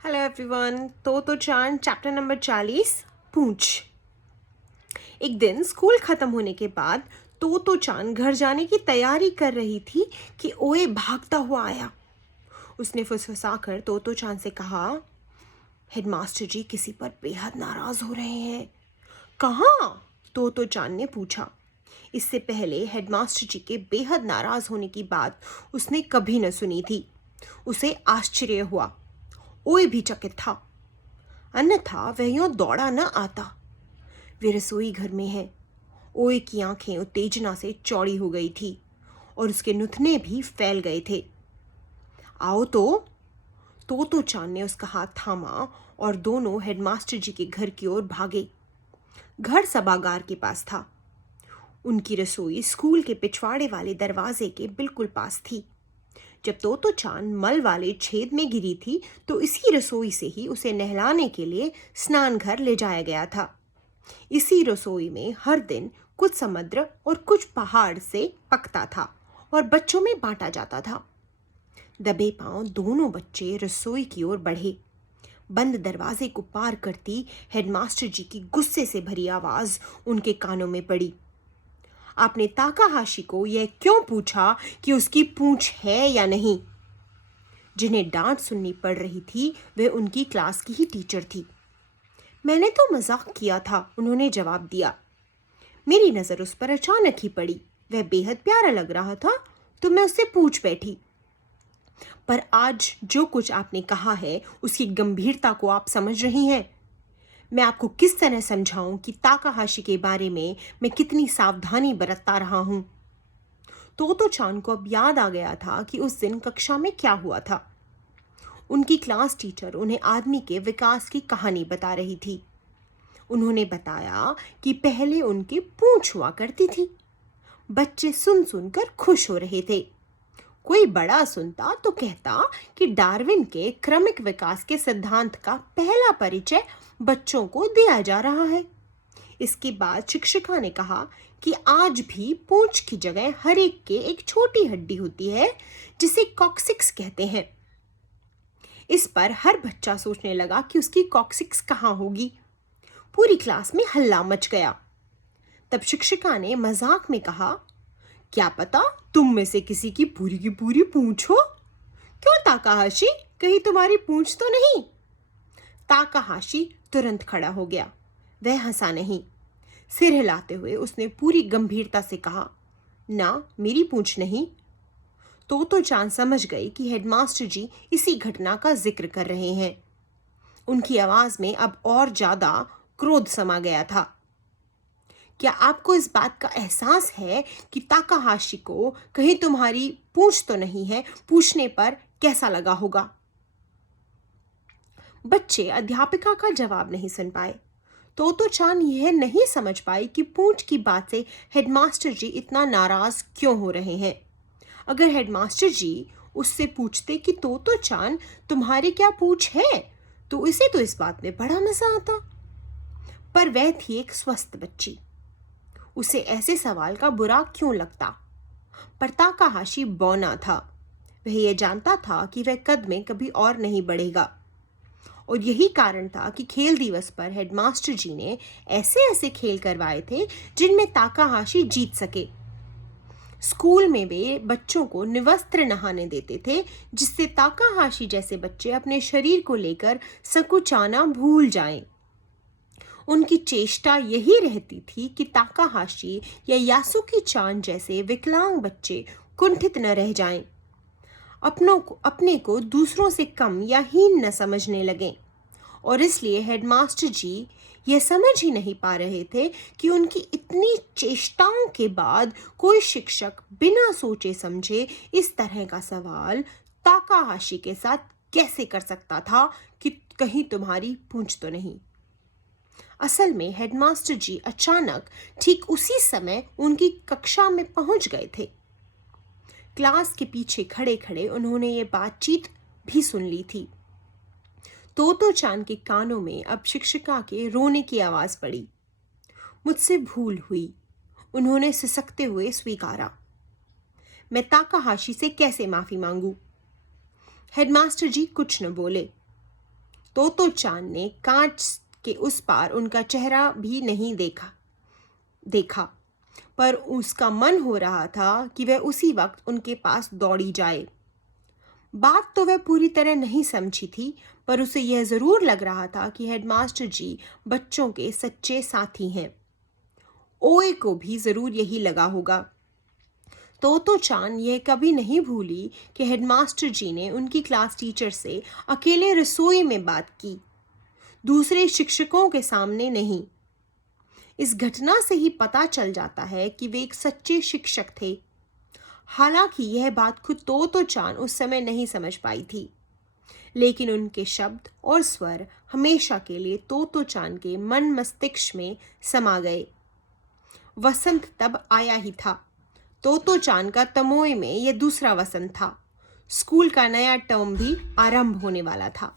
Hello everyone. तो चांद chapter number 40 पूंछ। एक दिन स्कूल खत्म होने के बाद चांद घर जाने की तैयारी कर रही थी कि ओए भागता हुआ आया। उसने फुसफुसाकर चांद से कहा, हेडमास्टर जी किसी पर बेहद नाराज हो रहे हैं। कहाँ? चांद ने पूछा। इससे पहले हेडमास्टर जी के बेहद नाराज होने की बात उसने कभी न सुनी थी। उसे आश्चर्य हुआ। ओए भी चकित था, अन्यथा वह यूं दौड़ा न आता। वे रसोई घर में है। ओए की आंखें उत्तेजना से चौड़ी हो गई थी और उसके नुथने भी फैल गए थे। आओ तो चांद ने उसका हाथ थामा और दोनों हेडमास्टर जी के घर की ओर भागे। घर सभागार के पास था। उनकी रसोई स्कूल के पिछवाड़े वाले दरवाजे के बिल्कुल पास थी। जब चांद मल वाले छेद में गिरी थी तो इसी रसोई से ही उसे नहलाने के लिए स्नान घर ले जाया गया था। इसी रसोई में हर दिन कुछ समुद्र और कुछ पहाड़ से पकता था और बच्चों में बांटा जाता था। दबे पांव दोनों बच्चे रसोई की ओर बढ़े। बंद दरवाजे को पार करती हेडमास्टर जी की गुस्से से भरी आवाज उनके कानों में पड़ी। आपने ताकाहाशी को यह क्यों पूछा कि उसकी पूंछ है या नहीं? जिन्हें डांट सुननी पड़ रही थी वे उनकी क्लास की ही टीचर थी। मैंने तो मजाक किया था, उन्होंने जवाब दिया। मेरी नजर उस पर अचानक ही पड़ी। वह बेहद प्यारा लग रहा था तो मैं उससे पूछ बैठी। पर आज जो कुछ आपने कहा है उसकी गंभीरता को आप समझ रही हैं। मैं आपको किस तरह समझाऊं कि ताकाहाशी के बारे में मैं कितनी सावधानी बरतता रहा हूं। चांद को अब याद आ गया था कि उस दिन कक्षा में क्या हुआ था। उनकी क्लास टीचर उन्हें आदमी के विकास की कहानी बता रही थी। उन्होंने बताया कि पहले उनकी पूंछ हुआ करती थी। बच्चे सुन सुनकर खुश हो रहे थे। कोई बड़ा सुनता तो कहता कि डार्विन के क्रमिक विकास के सिद्धांत का पहला परिचय बच्चों को दिया जा रहा है। इसके बाद शिक्षिका ने कहा कि आज भी पूंछ की जगह हर एक के एक छोटी हड्डी होती है जिसे कॉक्सिक्स कहते हैं। इस पर हर बच्चा सोचने लगा कि उसकी कॉक्सिक्स कहाँ होगी। पूरी क्लास में हल्ला मच गया। तब शिक्षिका ने मजाक में कहा, क्या पता तुम में से किसी की पूरी पूंछ हो। क्यों ताकाहाशी, कहीं तुम्हारी पूंछ तो नहीं? ताकाहाशी तुरंत खड़ा हो गया। वह हंसा नहीं। सिर हिलाते हुए उसने पूरी गंभीरता से कहा, ना मेरी पूंछ नहीं। चांद समझ गई कि हेडमास्टर जी इसी घटना का जिक्र कर रहे हैं। उनकी आवाज में अब और ज्यादा क्रोध समा गया था। क्या आपको इस बात का एहसास है कि ताकाहाशी को कहीं तुम्हारी पूंछ तो नहीं है पूछने पर कैसा लगा होगा? बच्चे अध्यापिका का जवाब नहीं सुन पाए। चांद यह नहीं समझ पाई कि पूंछ की बात से हेडमास्टर जी इतना नाराज क्यों हो रहे हैं। अगर हेडमास्टर जी उससे पूछते कि चांद तुम्हारी क्या पूंछ है तो इसे तो इस बात में बड़ा मजा आता। पर वह थी एक स्वस्थ बच्ची। उसे ऐसे सवाल का बुरा क्यों लगता? पर ताकाहाशी बौना था। वह यह जानता था कि वह कद में कभी और नहीं बढ़ेगा। और यही कारण था कि खेल दिवस पर हेडमास्टर जी ने ऐसे ऐसे खेल करवाए थे जिनमें ताकाहाशी जीत सके। स्कूल में वे बच्चों को निवस्त्र नहाने देते थे जिससे ताकाहाशी जैसे बच्चे अपने शरीर को लेकर संकुचाना भूल जाएं। उनकी चेष्टा यही रहती थी कि ताकाहाशी या यासुकी चान जैसे विकलांग बच्चे कुंठित न रह जाएं, अपने को दूसरों से कम या हीन न समझने लगें। और इसलिए हेडमास्टर जी यह समझ ही नहीं पा रहे थे कि उनकी इतनी चेष्टाओं के बाद कोई शिक्षक बिना सोचे समझे इस तरह का सवाल ताकाहाशी के साथ कैसे कर सकता था कि कहीं तुम्हारी पूंछ तो नहीं। असल में हेडमास्टर जी अचानक ठीक उसी समय उनकी कक्षा में पहुंच गए थे। क्लास के पीछे खड़े खड़े उन्होंने ये बातचीत भी सुन ली थी। चांद के कानों में अब शिक्षिका के रोने की आवाज पड़ी। मुझसे भूल हुई, उन्होंने सिसकते हुए स्वीकारा। मैं ताकाहाशी से कैसे माफी मांगू? हेडमास्टर जी कुछ न बोले। तोतो चान ने कांच के उस पार उनका चेहरा भी नहीं देखा, पर उसका मन हो रहा था कि वह उसी वक्त उनके पास दौड़ी जाए। बात तो वह पूरी तरह नहीं समझी थी, पर उसे यह जरूर लग रहा था कि हेडमास्टर जी बच्चों के सच्चे साथी हैं। ओए को भी जरूर यही लगा होगा। तोतो चान यह कभी नहीं भूली कि हेडमास्टर जी ने उनकी क्लास टीचर से अकेले रसोई में बात की, दूसरे शिक्षकों के सामने नहीं। इस घटना से ही पता चल जाता है कि वे एक सच्चे शिक्षक थे। हालांकि यह बात खुद तोतो चान उस समय नहीं समझ पाई थी, लेकिन उनके शब्द और स्वर हमेशा के लिए तोतो चान के मन मस्तिष्क में समा गए। वसंत तब आया ही था। तोतो चान का तमोय में यह दूसरा वसंत था। स्कूल का नया टर्म भी आरंभ होने वाला था।